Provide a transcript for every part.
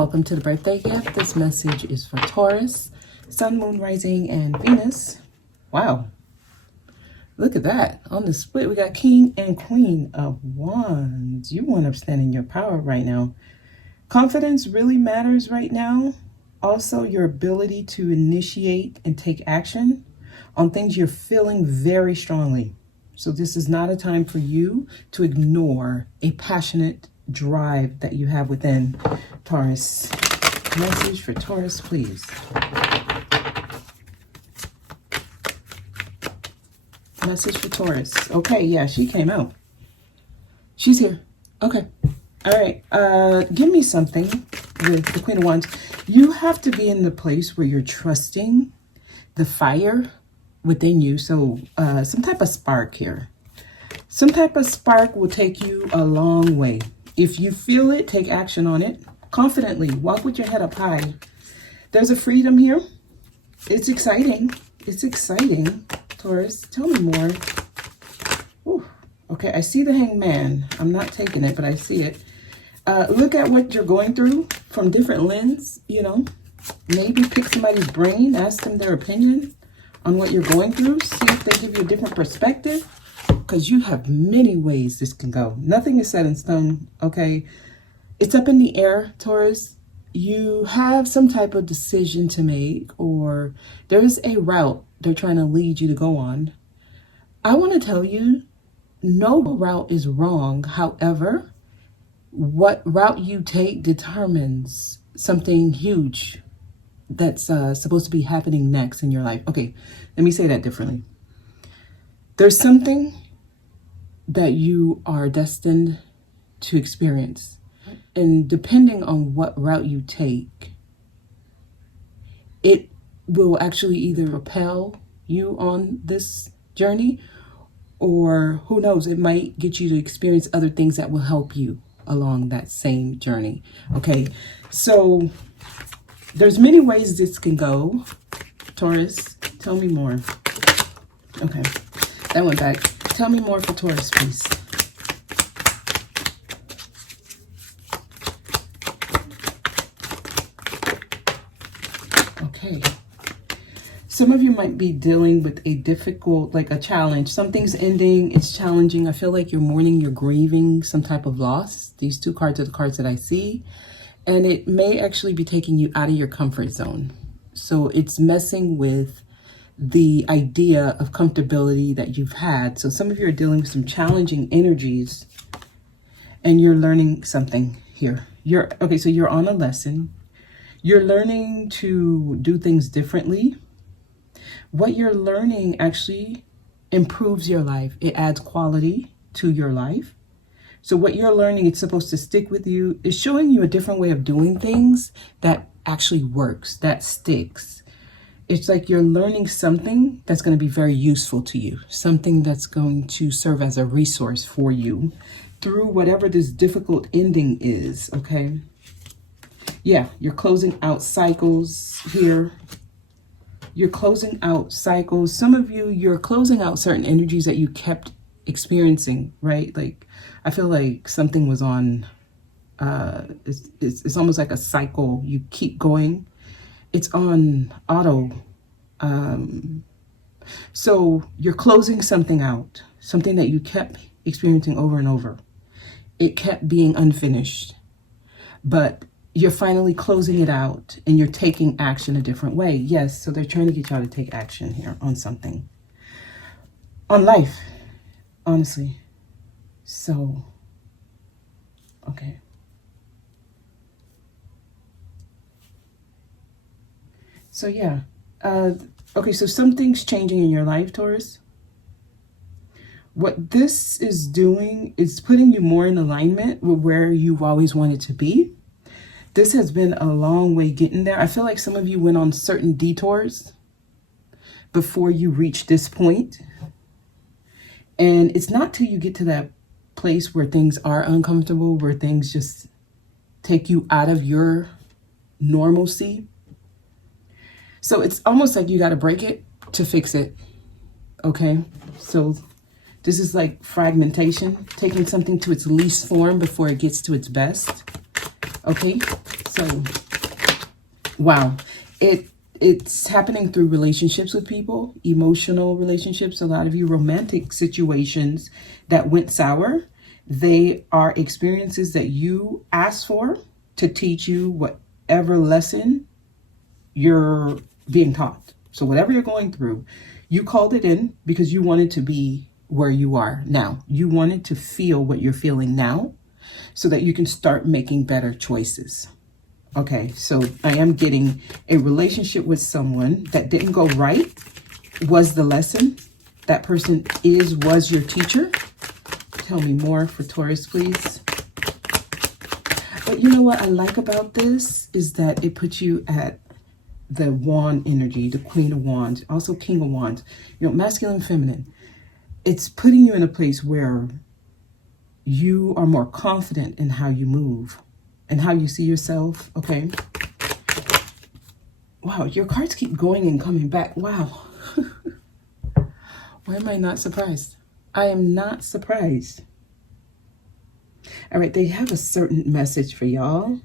welcome to the birthday gift. This message is for Taurus, Sun, Moon, Rising, and Venus. Wow. Look at that. On the split, we got King and Queen of Wands. You want to stand in your power right now. Confidence really matters right now. Also, your ability to initiate and take action on things you're feeling very strongly. So this is not a time for you to ignore a passionate drive that you have within, Taurus. Message for Taurus, please. Message for Taurus. Okay, yeah, she came out. She's here. Okay. All right. Give me something with the Queen of Wands. You have to be in the place where you're trusting the fire within you. So some type of spark here. Some type of spark will take you a long way. If you feel it, take action on it. Confidently, walk with your head up high. There's a freedom here. It's exciting. It's exciting. Taurus, tell me more. Ooh, okay, I see the Hangman. I'm not taking it, but I see it. Look at what you're going through from different lens, you know. Maybe pick somebody's brain, ask them their opinion on what you're going through. See if they give you a different perspective. Because you have many ways this can go. Nothing is set in stone, okay? It's up in the air, Taurus. You have some type of decision to make, or there's a route they're trying to lead you to go on. I want to tell you, no route is wrong. However, what route you take determines something huge that's supposed to be happening next in your life. Okay, let me say that differently. There's something that you are destined to experience. And depending on what route you take, it will actually either repel you on this journey, or who knows, it might get you to experience other things that will help you along that same journey. Okay, so there's many ways this can go. Taurus, tell me more. Okay, that went back. Tell me more for Taurus, please. Okay. Some of you might be dealing with a difficult, like a challenge. Something's ending. It's challenging. I feel like you're mourning, you're grieving some type of loss. These two cards are the cards that I see. And it may actually be taking you out of your comfort zone. So it's messing with the idea of comfortability that you've had. So some of you are dealing with some challenging energies and you're learning something here. Okay, so you're on a lesson. You're learning to do things differently. What you're learning actually improves your life. It adds quality to your life. So what you're learning, it's supposed to stick with you. It's showing you a different way of doing things that actually works, that sticks. It's like you're learning something that's going to be very useful to you, something that's going to serve as a resource for you through whatever this difficult ending is, okay? Yeah, you're closing out cycles here. You're closing out cycles. Some of you, you're closing out certain energies that you kept experiencing, right? Like, I feel like something was on, it's almost like a cycle. You keep going. It's on auto. So you're closing something out, something that you kept experiencing over and over. It kept being unfinished, but you're finally closing it out and you're taking action a different way. Yes, so they're trying to get y'all to take action here on something. On life, honestly. So, okay. So yeah, okay, so something's changing in your life, Taurus. What this is doing is putting you more in alignment with where you've always wanted to be. This has been a long way getting there. I feel like some of you went on certain detours before you reach this point. And it's not till you get to that place where things are uncomfortable, where things just take you out of your normalcy. So it's almost like you got to break it to fix it. Okay. So this is like fragmentation, taking something to its least form before it gets to its best. Okay. So, wow. It's happening through relationships with people, emotional relationships. A lot of you romantic situations that went sour. They are experiences that you asked for to teach you whatever lesson you're being taught. So whatever you're going through, you called it in because you wanted to be where you are now. You wanted to feel what you're feeling now so that you can start making better choices. Okay, so I am getting a relationship with someone that didn't go right was the lesson. That person was your teacher. Tell me more for Taurus, please. But you know what I like about this is that it puts you at the wand energy, the Queen of Wands, also King of Wands, you know, masculine, feminine. It's putting you in a place where you are more confident in how you move and how you see yourself, okay? Wow, your cards keep going and coming back. Wow. Why am I not surprised? I am not surprised. All right, they have a certain message for y'all.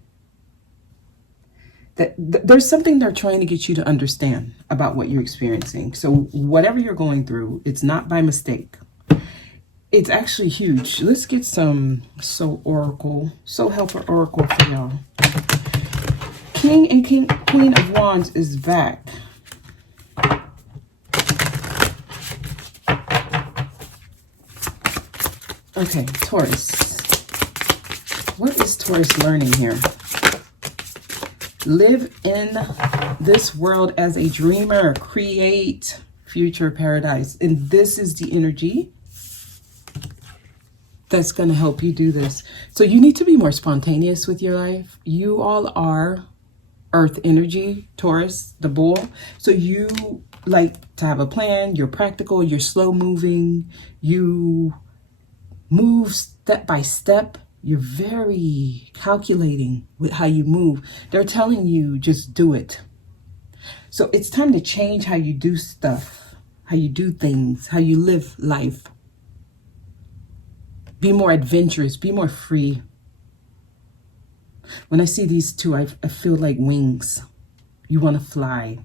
There's something they're trying to get you to understand about what you're experiencing. So whatever you're going through, it's not by mistake. It's actually huge. Let's get some Soul Helper Oracle for y'all. King and Queen of Wands is back. Okay, Taurus. What is Taurus learning here? Live in this world as a dreamer. Create future paradise. And this is the energy that's going to help you do this. So you need to be more spontaneous with your life. You all are earth energy, Taurus, the bull. So you like to have a plan. You're practical. You're slow moving. You move step by step. You're very calculating with how you move. They're telling you just do it. So it's time to change how you do stuff, how you do things, how you live life. Be more adventurous, be more free. When I see these two, I feel like wings. You want to fly.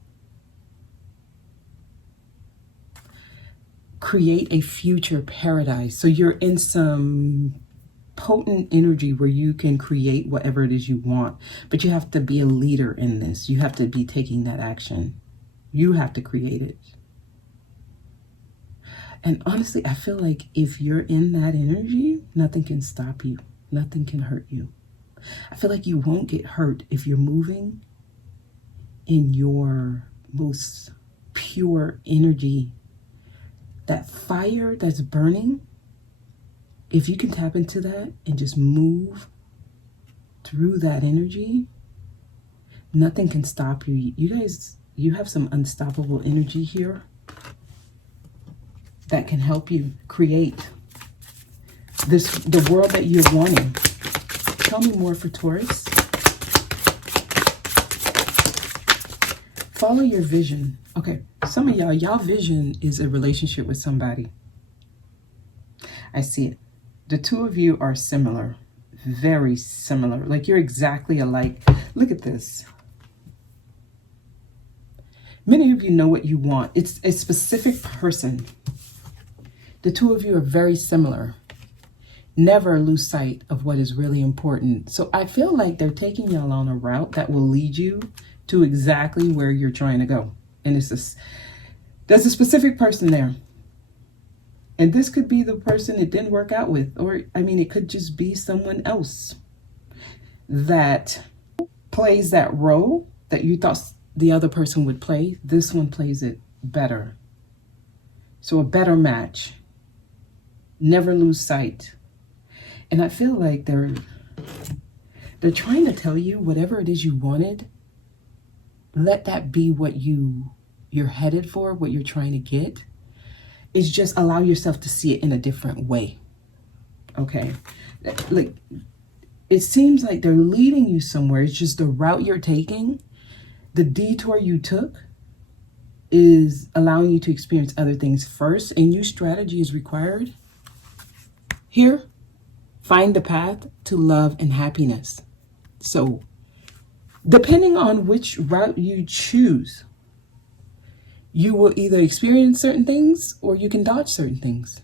Create a future paradise. So you're in some potent energy where you can create whatever it is you want, but you have to be a leader in this. You have to be taking that action. You have to create it. And honestly, I feel like if you're in that energy, nothing can stop you. Nothing can hurt you. I feel like you won't get hurt if you're moving in your most pure energy. That fire that's burning, if you can tap into that and just move through that energy, nothing can stop you. You guys, you have some unstoppable energy here that can help you create the world that you're wanting. Tell me more for Taurus. Follow your vision. Okay, some of y'all vision is a relationship with somebody. I see it. The two of you are similar, very similar. Like you're exactly alike. Look at this. Many of you know what you want. It's a specific person. The two of you are very similar. Never lose sight of what is really important. So I feel like they're taking y'all on a route that will lead you to exactly where you're trying to go. And there's a specific person there. And this could be the person it didn't work out with. Or, I mean, it could just be someone else that plays that role that you thought the other person would play. This one plays it better. So a better match. Never lose sight. And I feel like they're trying to tell you whatever it is you wanted, let that be what you're headed for, what you're trying to get. Is just allow yourself to see it in a different way. Okay? Like, it seems like they're leading you somewhere. It's just the route you're taking, the detour you took is allowing you to experience other things first. A new strategy is required. Here, find the path to love and happiness. So Depending on which route you choose, you will either experience certain things or you can dodge certain things.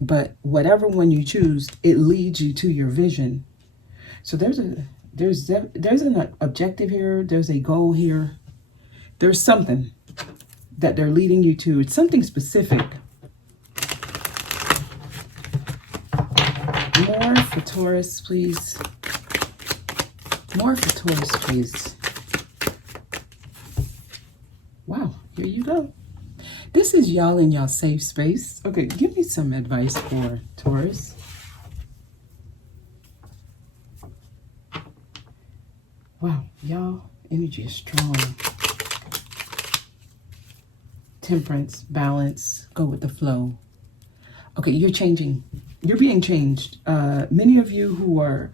But whatever one you choose, it leads you to your vision. So there's an objective here. There's a goal here. There's something that they're leading you to. It's something specific. More for Taurus, please. More for Taurus, please. Wow, here you go. This is y'all in y'all safe space. Okay, give me some advice for Taurus. Wow, y'all energy is strong. Temperance, balance, go with the flow. Okay, you're changing. You're being changed. Many of you who are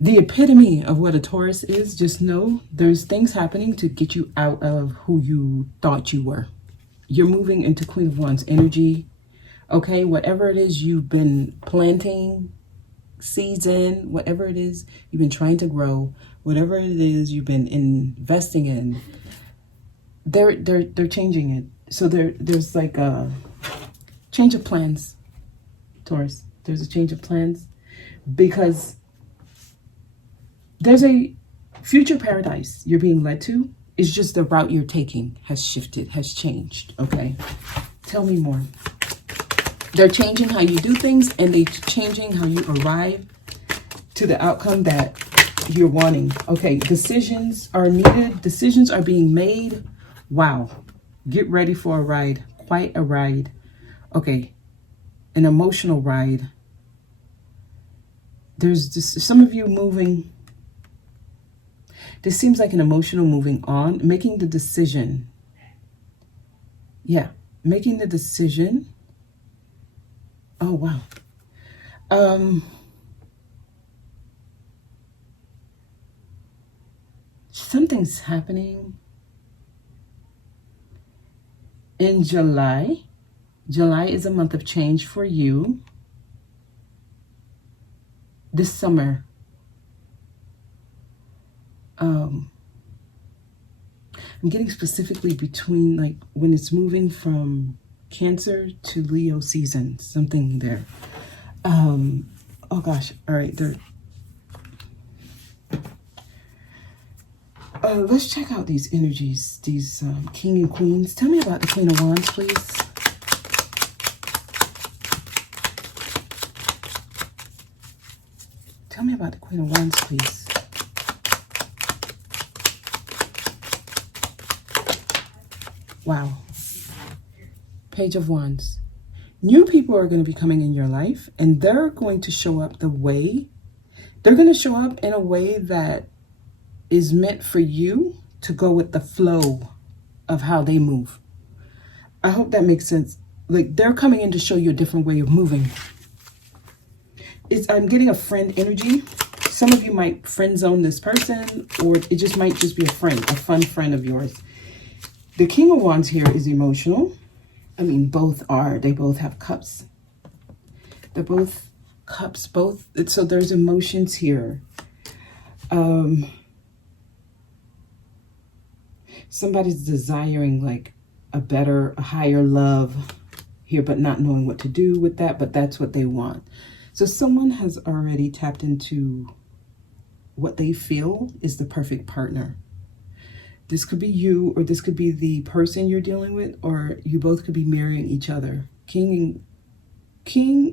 the epitome of what a Taurus is, just know there's things happening to get you out of who you thought you were. You're moving into Queen of Wands energy. Okay, whatever it is you've been planting seeds in, whatever it is you've been trying to grow, whatever it is you've been investing in, they're changing it. So there's like a change of plans, Taurus. There's a change of plans because there's a future paradise you're being led to. It's just the route you're taking has shifted, has changed. Okay, tell me more. They're changing how you do things, and they're changing how you arrive to the outcome that you're wanting. Okay, decisions are needed. Decisions are being made. Wow, get ready for a ride. Quite a ride. Okay, an emotional ride. There's just some of you moving. This seems like an emotional moving on, making the decision. Yeah, making the decision. Oh, wow. Something's happening in July. July is a month of change for you. This summer. I'm getting specifically between like when it's moving from Cancer to Leo season, something there. Oh gosh, all right, let's check out these energies, these King and Queens. Tell me about the Queen of Wands, please. Tell me about the Queen of Wands, please. Wow. Page of Wands. New people are going to be coming in your life, and they're going to show up they're going to show up in a way that is meant for you to go with the flow of how they move. I hope that makes sense. Like, they're coming in to show you a different way of moving. I'm getting a friend energy. Some of you might friend zone this person, or it just might just be a friend, a fun friend of yours. The King of Wands here is emotional. I mean, they both have cups. They're both cups, so there's emotions here. Somebody's desiring like a higher love here, but not knowing what to do with that, but that's what they want. So someone has already tapped into what they feel is the perfect partner. This could be you, or this could be the person you're dealing with, or you both could be marrying each other. King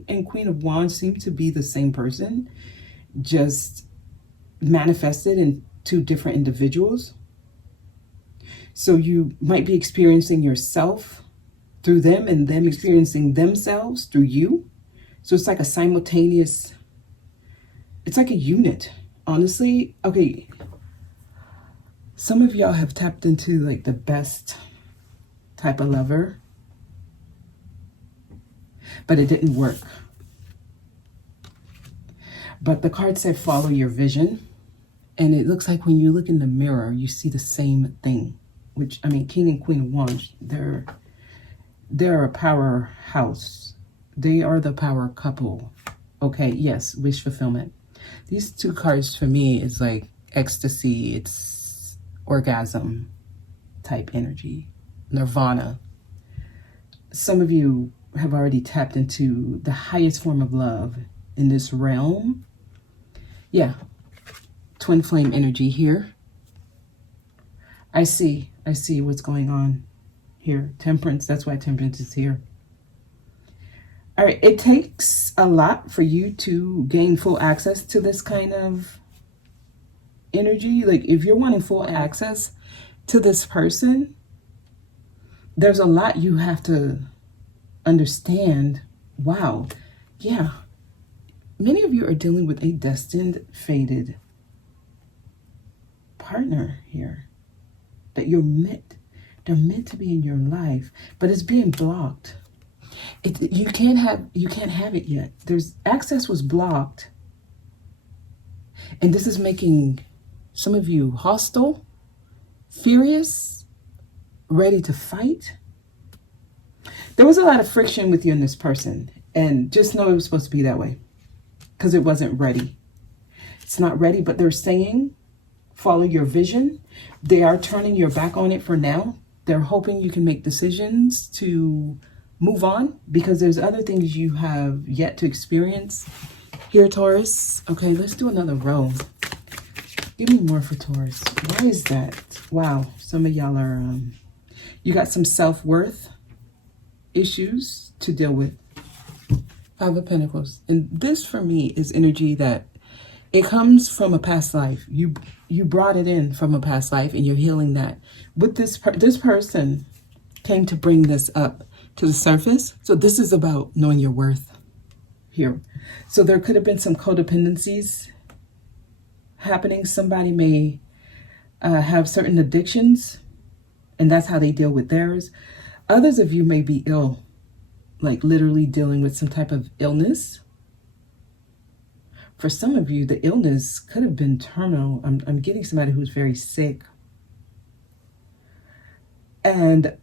and Queen of Wands seem to be the same person, just manifested in two different individuals. So you might be experiencing yourself through them, and them experiencing themselves through you. So it's like a simultaneous, it's like a unit, honestly. Okay. Some of y'all have tapped into like the best type of lover, but it didn't work. But the card said follow your vision. And it looks like when you look in the mirror, you see the same thing. Which, I mean, King and Queen of Wands, they're a powerhouse. They are the power couple. Okay, yes, wish fulfillment. These two cards for me is like, ecstasy, it's orgasm type energy, nirvana. Some of you have already tapped into the highest form of love in this realm. Yeah, twin flame energy here. I see what's going on here. Temperance, that's why temperance is here. All right, it takes a lot for you to gain full access to this kind of energy. Like if you're wanting full access to this person, there's a lot you have to understand. Wow. Yeah. Many of you are dealing with a destined, fated partner here that they're meant to be in your life, but it's being blocked. You can't have it yet. There's access was blocked. And this is making some of you hostile, furious, ready to fight. There was a lot of friction with you and this person, and just know it was supposed to be that way because it wasn't ready. It's not ready, but they're saying, follow your vision. They are turning your back on it for now. They're hoping you can make decisions to move on because there's other things you have yet to experience here, Taurus. Okay, let's do another row. Give me more for Taurus. Why is that? Wow, some of y'all are, you got some self-worth issues to deal with. Five of Pentacles. And this for me is energy that it comes from a past life. You brought it in from a past life and you're healing that. With this person came to bring this up to the surface. So this is about knowing your worth here. So there could have been some codependencies happening. Somebody may have certain addictions and that's how they deal with theirs. Others of you may be ill, like literally dealing with some type of illness. For some of you, the illness could have been terminal. I'm getting somebody who's very sick. And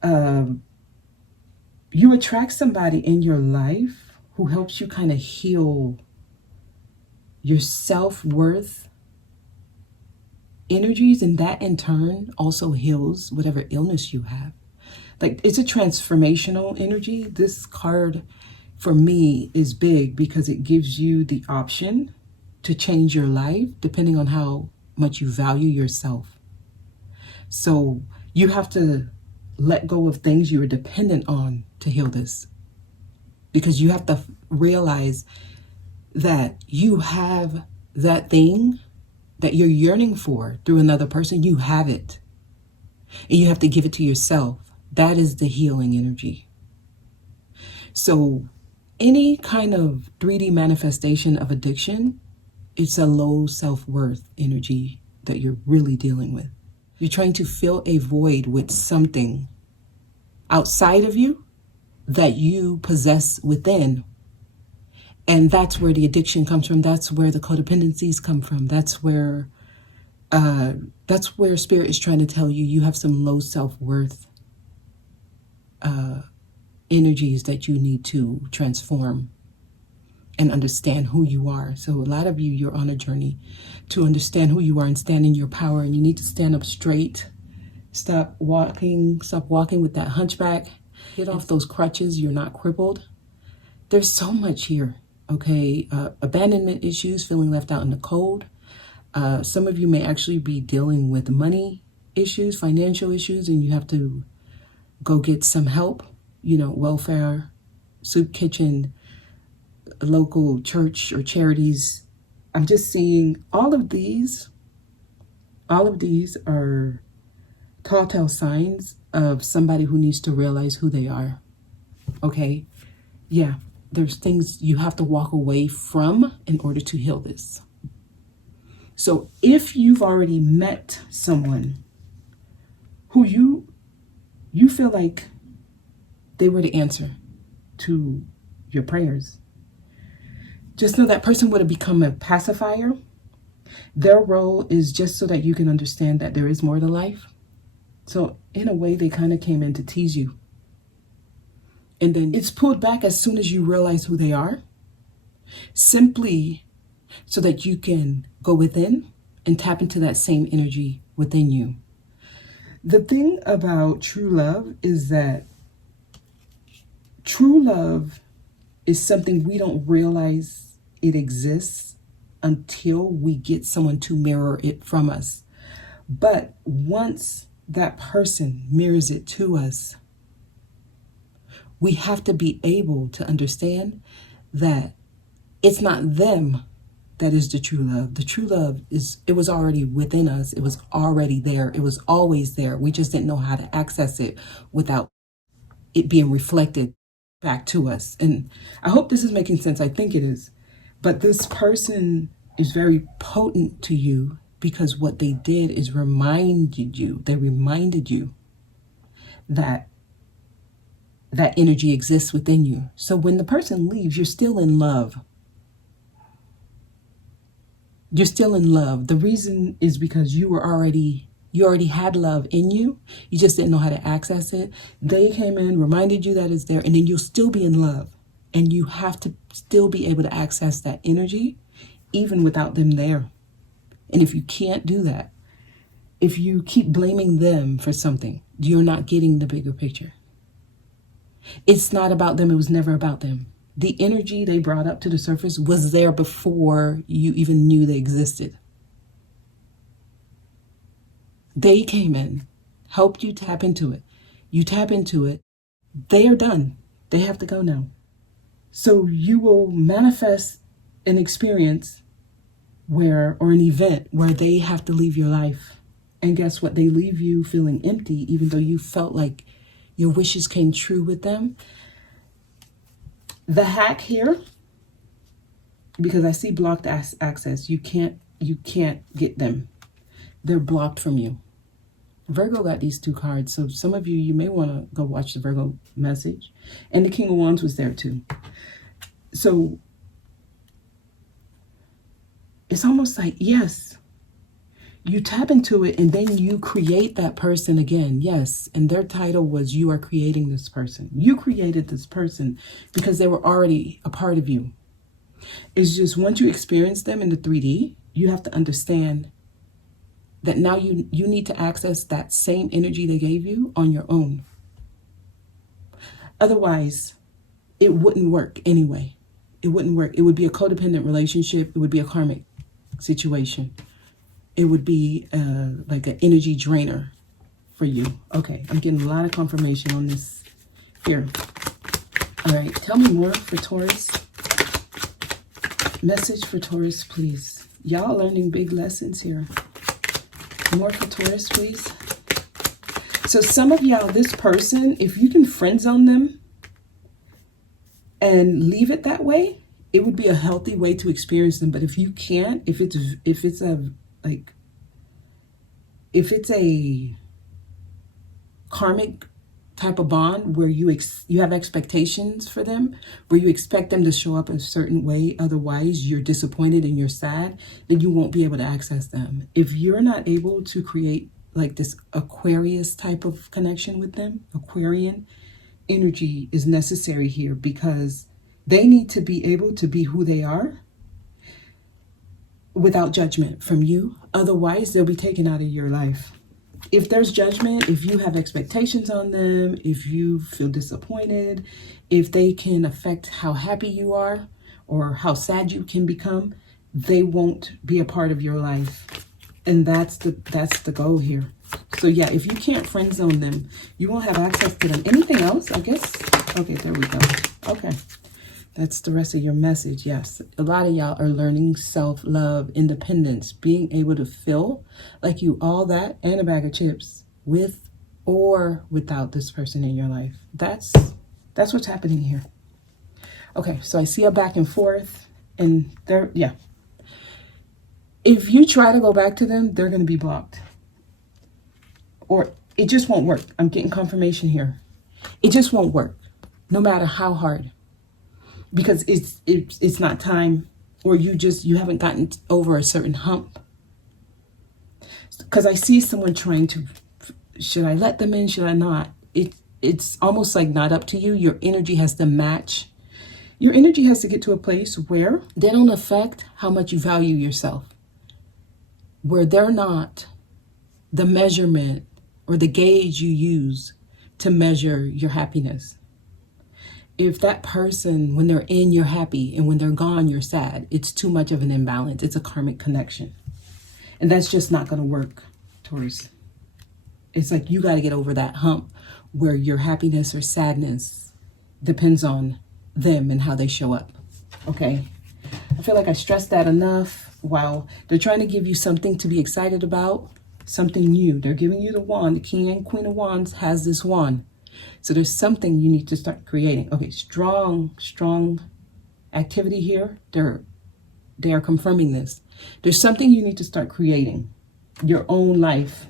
you attract somebody in your life who helps you kind of heal your self-worth energies. And that in turn also heals whatever illness you have. Like it's a transformational energy. This card for me is big because it gives you the option to change your life depending on how much you value yourself. So you have to let go of things you are dependent on to heal this. Because you have to realize that you have that thing that you're yearning for through another person. You have it. And you have to give it to yourself. That is the healing energy. So any kind of 3D manifestation of addiction, it's a low self-worth energy that you're really dealing with. You're trying to fill a void with something outside of you that you possess within. And that's where the addiction comes from. That's where the codependencies come from. That's where Spirit is trying to tell you you have some low self-worth energies that you need to transform and understand who you are. So a lot of you, you're on a journey to understand who you are and stand in your power. And you need to stand up straight. Stop walking with that hunchback. Get off those crutches. You're not crippled. There's so much here, okay? Abandonment issues, feeling left out in the cold. Some of you may actually be dealing with money issues, financial issues, and you have to go get some help, welfare, soup kitchen, local church or charities. I'm just seeing all of these are telltale signs of somebody who needs to realize who they are. Okay? Yeah, there's things you have to walk away from in order to heal this. So if you've already met someone who you feel like they were the answer to your prayers, just know that person would have become a pacifier. Their role is just so that you can understand that there is more to life. So in a way, they kind of came in to tease you. And then it's pulled back as soon as you realize who they are, simply so that you can go within and tap into that same energy within you. The thing about true love is that true love is something we don't realize it exists until we get someone to mirror it from us. But once that person mirrors it to us, we have to be able to understand that it's not them that is the true love. The true love it was already within us. It was already there. It was always there. We just didn't know how to access it without it being reflected back to us. And I hope this is making sense. I think it is. But this person is very potent to you because what they did is they reminded you that energy exists within you. So when the person leaves, you're still in love. You're still in love. The reason is because you already had love in you. You just didn't know how to access it. They came in, reminded you that it's there, and then you'll still be in love. And you have to still be able to access that energy even without them there. And if you can't do that, if you keep blaming them for something, you're not getting the bigger picture. It's not about them. It was never about them. The energy they brought up to the surface was there before you even knew they existed. They came in, helped you tap into it. You tap into it. They are done. They have to go now. So you will manifest an experience or an event where they have to leave your life. And guess what? They leave you feeling empty, even though you felt like your wishes came true with them. The hack here, because I see blocked access, you can't get them. They're blocked from you. Virgo got these two cards, so some of you may want to go watch the Virgo message. And the King of Wands was there too. So it's almost like, yes, you tap into it and then you create that person again. Yes. And their title was, you are creating this person. You created this person because they were already a part of you. It's just once you experience them in the 3D, you have to understand that now you need to access that same energy they gave you on your own. Otherwise, it wouldn't work anyway. It wouldn't work. It would be a codependent relationship. It would be a karmic situation. It would be like an energy drainer for you. Okay, I'm getting a lot of confirmation on this here. All right, tell me more for Taurus. Message for Taurus, please. Y'all learning big lessons here. More for Taurus, please. So some of y'all, this person, if you can friend zone them and leave it that way, it would be a healthy way to experience them. But if you can't, if it's a karmic type of bond where you have expectations for them, where you expect them to show up a certain way, otherwise you're disappointed and you're sad, then you won't be able to access them. If you're not able to create like this Aquarius type of connection with them, Aquarian energy is necessary here because they need to be able to be who they are without judgment from you. Otherwise, they'll be taken out of your life. If there's judgment, if you have expectations on them, if you feel disappointed, if they can affect how happy you are or how sad you can become, they won't be a part of your life. And that's the goal here. So yeah, if you can't friend zone them, you won't have access to them. Anything else, I guess? Okay, there we go. Okay. That's the rest of your message. Yes, a lot of y'all are learning self-love, independence, being able to feel like you all that and a bag of chips with or without this person in your life. That's what's happening here. Okay, so I see a back and forth and yeah. If you try to go back to them, they're going to be blocked. Or it just won't work. I'm getting confirmation here. It just won't work, no matter how hard. Because it's not time, or you haven't gotten over a certain hump. Because I see someone trying to, should I let them in? Should I not? It's almost like not up to you. Your energy has to match. Your energy has to get to a place where they don't affect how much you value yourself. where they're not the measurement or the gauge you use to measure your happiness. If that person, when they're in, you're happy, and when they're gone, you're sad, it's too much of an imbalance. It's a karmic connection. And that's just not going to work, Taurus. It's like you got to get over that hump where your happiness or sadness depends on them and how they show up. Okay? I feel like I stressed that enough. Wow. They're trying to give you something to be excited about, something new. They're giving you the wand. The King and Queen of Wands has this wand. So there's something you need to start creating. Okay, strong activity here. They are confirming this. There's something you need to start creating. Your own life.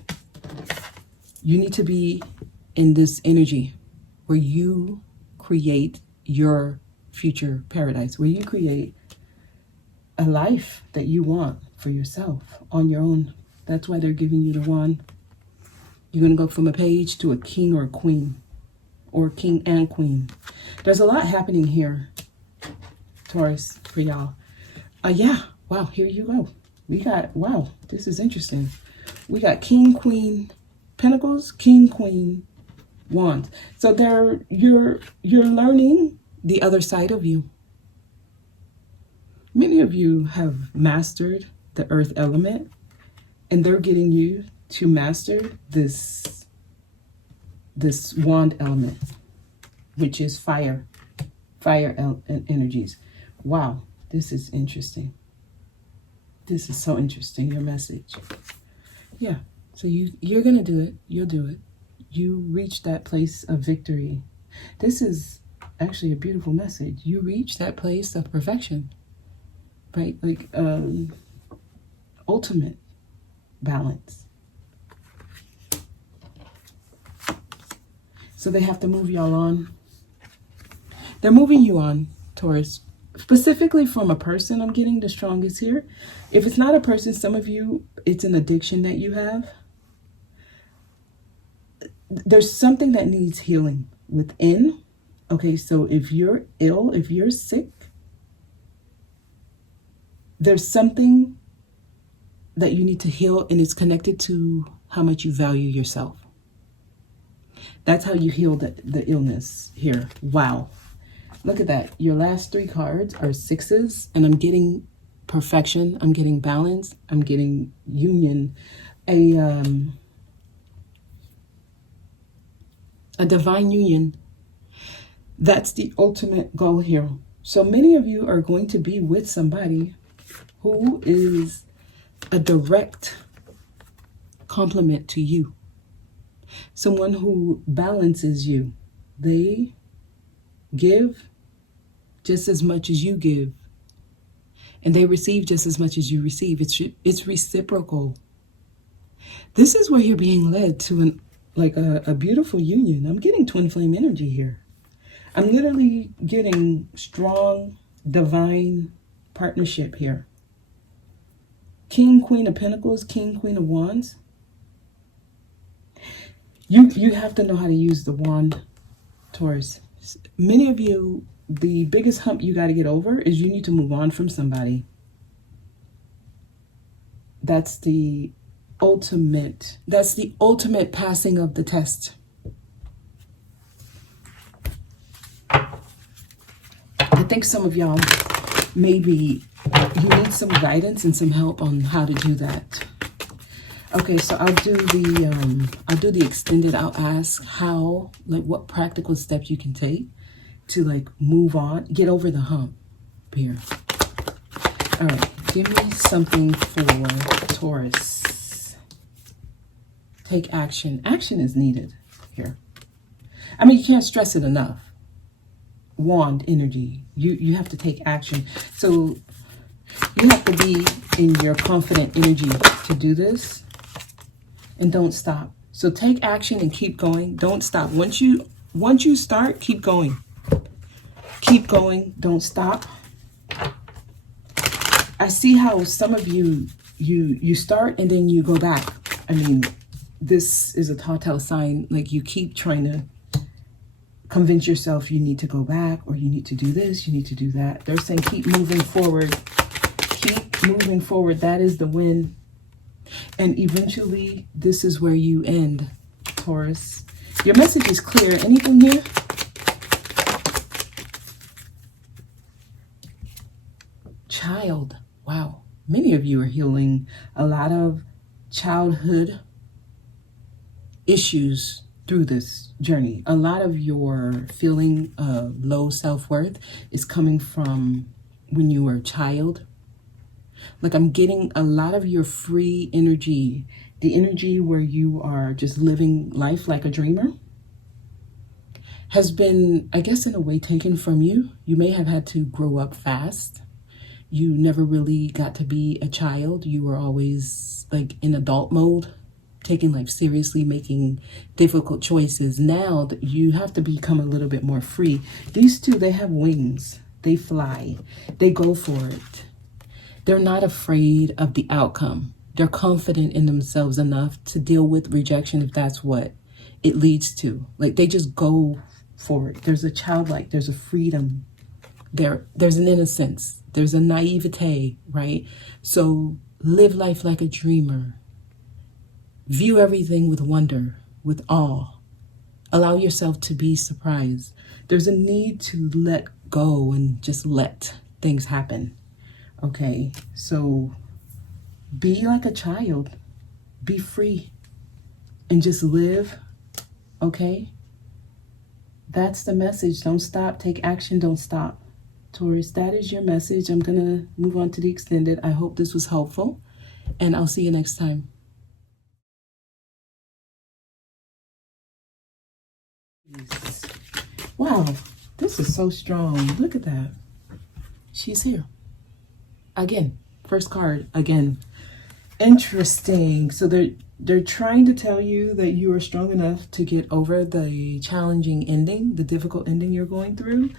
You need to be in this energy where you create your future paradise, where you create a life that you want for yourself on your own. That's why they're giving you the wand. You're going to go from a page to a king or a queen, or king and queen. There's a lot happening here, Taurus, for y'all. Yeah, wow, here you go. We got, wow, this is interesting. We got king, queen, pentacles, king, queen, wands. So you're learning the other side of you. Many of you have mastered the earth element, and they're getting you to master this wand element, which is fire energies. Wow, this is interesting. This is so interesting, your message. Yeah, so you're gonna do it. You'll do it. You reach that place of victory. This is actually a beautiful message. You reach that place of perfection, right? Like ultimate balance. So they have to move y'all on. They're moving you on, Taurus. Specifically from a person, I'm getting the strongest here. If it's not a person, some of you, it's an addiction that you have. There's something that needs healing within. Okay, so if you're ill, if you're sick, there's something that you need to heal, and it's connected to how much you value yourself. That's how you heal the illness here. Wow. Look at that. Your last three cards are sixes, and I'm getting perfection. I'm getting balance. I'm getting union. A divine union. That's the ultimate goal here. So many of you are going to be with somebody who is a direct complement to you. Someone who balances you. They give just as much as you give, and they receive just as much as you receive. It's reciprocal. This is where you're being led to a beautiful union. I'm getting twin flame energy here. I'm literally getting strong divine partnership here. King, Queen of Pentacles, King, Queen of Wands. You have to know how to use the wand, Taurus. Many of you, the biggest hump you got to get over is you need to move on from somebody. That's the ultimate passing of the test. I think some of y'all, maybe you need some guidance and some help on how to do that. Okay, so I'll do the extended. I'll ask how, what practical steps you can take to move on, get over the hump here. All right, give me something for Taurus. Take action. Action is needed here. I mean, you can't stress it enough. Wand energy. You have to take action. So you have to be in your confident energy to do this. And don't stop. So take action and keep going. Don't stop. Once you start, keep going. Keep going. Don't stop. I see how some of you start and then you go back. I mean, this is a telltale sign. You keep trying to convince yourself you need to go back, or you need to do this, you need to do that. They're saying keep moving forward. Keep moving forward. That is the win. And eventually, this is where you end, Taurus. Your message is clear. Anything here? Child. Wow. Many of you are healing a lot of childhood issues through this journey. A lot of your feeling of low self-worth is coming from when you were a child. Like, I'm getting a lot of your free energy, the energy where you are just living life like a dreamer, has been, I guess, in a way taken from you. You may have had to grow up fast. You never really got to be a child. You were always like in adult mode, taking life seriously, making difficult choices. Now that you have to become a little bit more free. These two, they have wings. They fly. They go for it. They're not afraid of the outcome. They're confident in themselves enough to deal with rejection if that's what it leads to. Like, they just go for it. There's a childlike, there's a freedom. There's an innocence. There's a naivete, right? So live life like a dreamer. View everything with wonder, with awe. Allow yourself to be surprised. There's a need to let go and just let things happen. Okay, so be like a child. Be free and just live, okay? That's the message. Don't stop. Take action. Don't stop. Taurus, that is your message. I'm going to move on to the extended. I hope this was helpful, and I'll see you next time. Jesus. Wow, this is so strong. Look at that. She's here. Again, first card, again. Interesting. So they're trying to tell you that you are strong enough to get over the challenging ending, the difficult ending you're going through.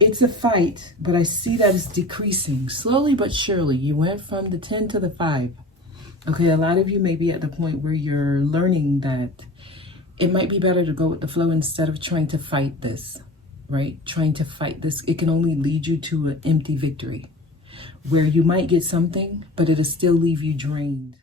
It's a fight, but I see that it's decreasing slowly but surely. You went from the 10 to the 5. Okay, a lot of you may be at the point where you're learning that it might be better to go with the flow instead of trying to fight this, right? Trying to fight this, it can only lead you to an empty victory where you might get something, but it'll still leave you drained.